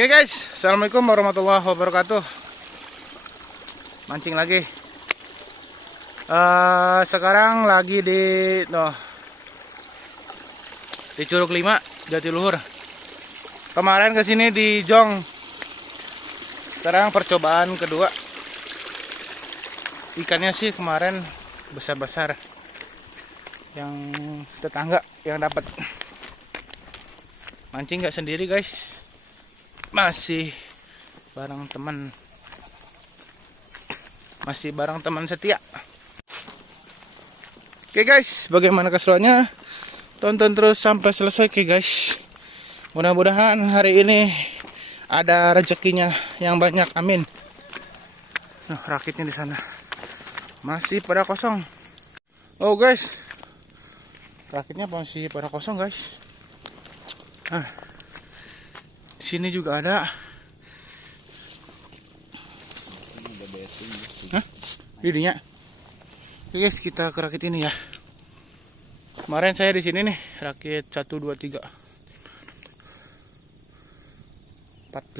Oke guys, assalamualaikum warahmatullahi wabarakatuh. Mancing lagi. Sekarang lagi di Curug 5 Jatiluhur. Kemarin kesini di Jong. Sekarang percobaan kedua. Ikannya sih kemarin besar-besar. Yang tetangga yang dapat. Mancing nggak sendiri guys. Masih bareng teman setia. Oke guys, bagaimana keseruannya? Tonton terus sampai selesai oke guys. Mudah-mudahan hari ini ada rezekinya yang banyak, amin. Nah, rakitnya di sana masih pada kosong. Oh guys, rakitnya masih pada kosong guys. Nah, sini juga ada. Hah? Didinya. Oke guys, kita ke rakit ini ya. Kemarin saya di sini nih, rakit 1 2 3 14.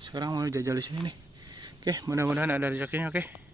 Sekarang mau jajal di sini nih. Oke, mudah-mudahan ada rezekinya, oke.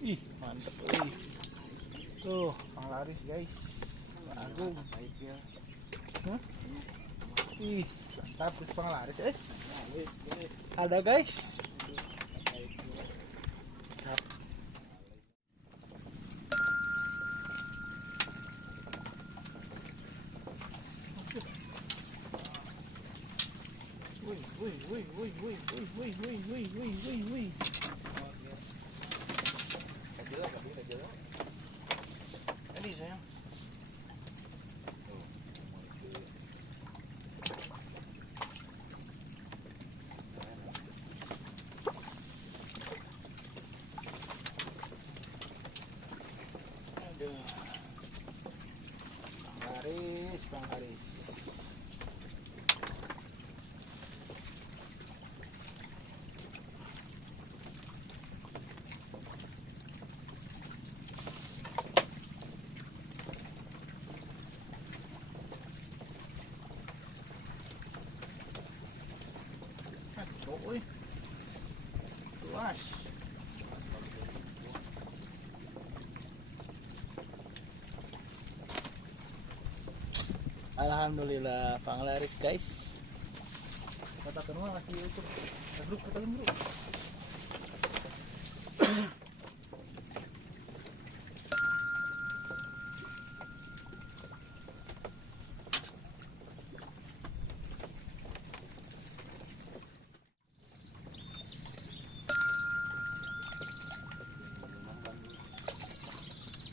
Ih, mantep euy. Tuh, panglaris guys. Agung. Hah? Ih, mantap terus panglaris Ada guys. Wih. Ini sayang. Aduh. Panglaris. Uy. Luas. Alhamdulillah panglaris guys. Kata kedua masih utuh. Kita dulu.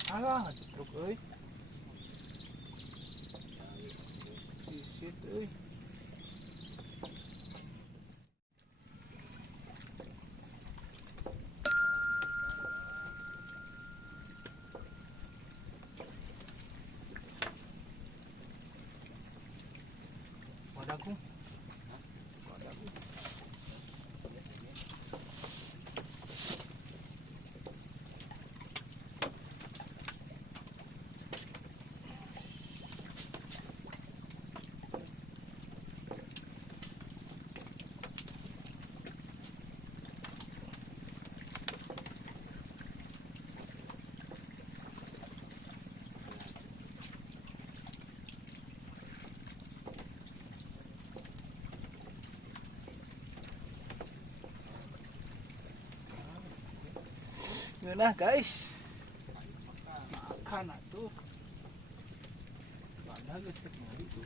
Alah, truk euy. Sisit euy. Wadaku. Nah guys, makan atuh. Mana guys ketinggalan itu.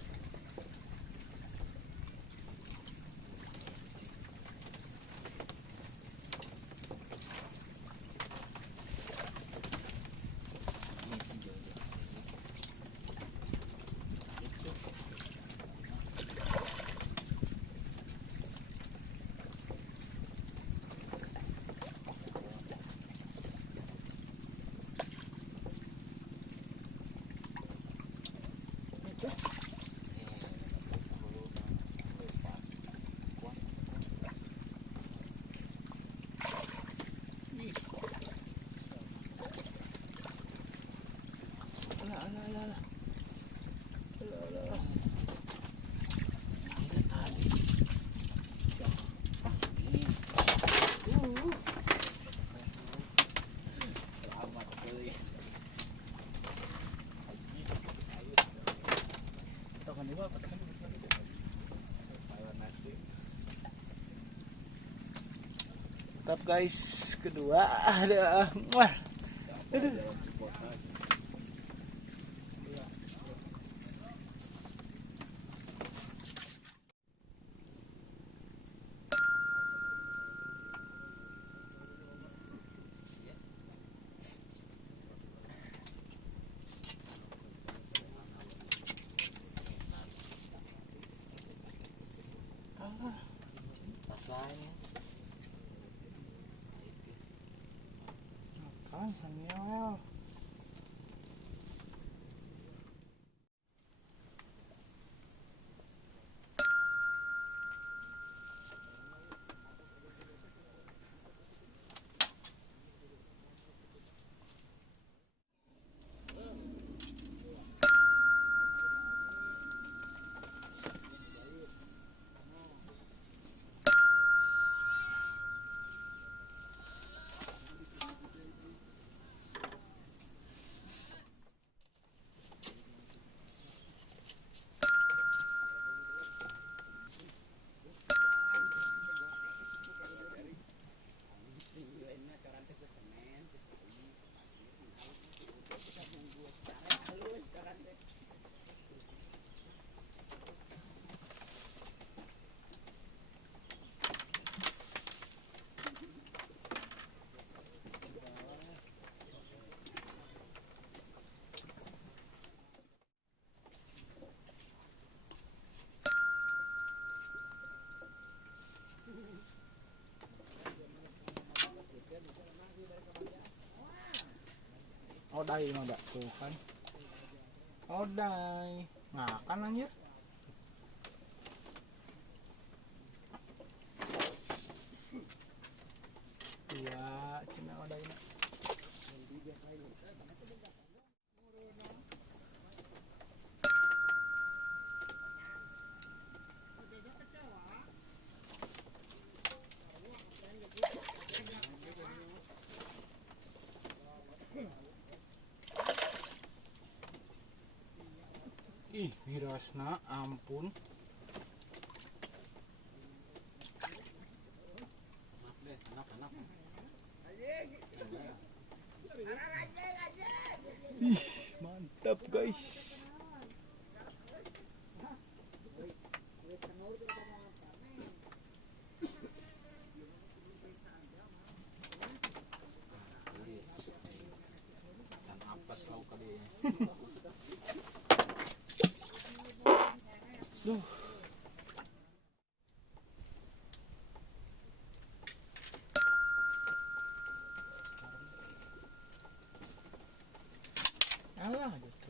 mantap guys, kedua ada wah aduh. Odai mah gak tuh kan. Odai makan anjir. Dua cina odai mah. Ih, hirasna ampun. Ih, mantap guys. Duh. Alah gitu.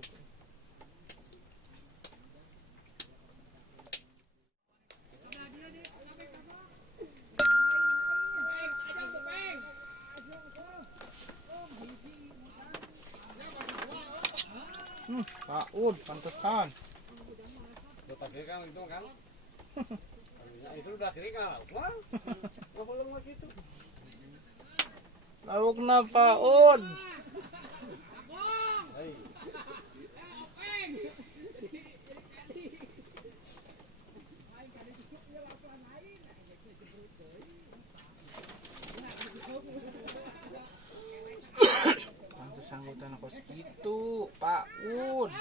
Pak Ud, pantesan. Lepas keringat itu kan? Itu udah keringat. Wah, nggak boleh begitu. Lalu kenapa Ud? Hei. Pantes anggotan kos gitu, Pak Ud.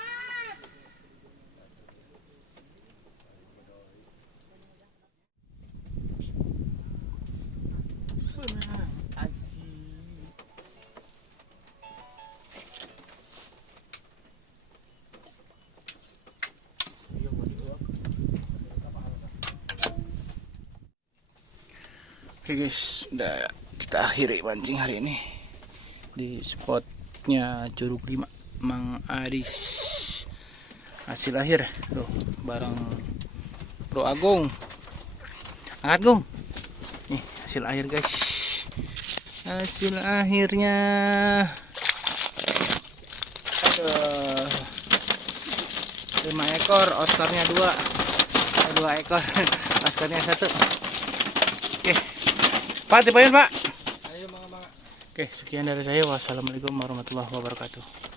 Oke guys, udah kita akhiri mancing hari ini di spotnya Curug 5 Mang Adis. Hasil akhir tuh bareng Bro Agung. Angkat Gung. Nih hasil akhir guys. Hasil akhirnya. Aduh. 5 ekor, Oscarnya 2 ekor, Oscarnya 1. Oke. Pak, tipain Pak. Ayo, Mama. Oke, sekian dari saya. Wassalamualaikum warahmatullahi wabarakatuh.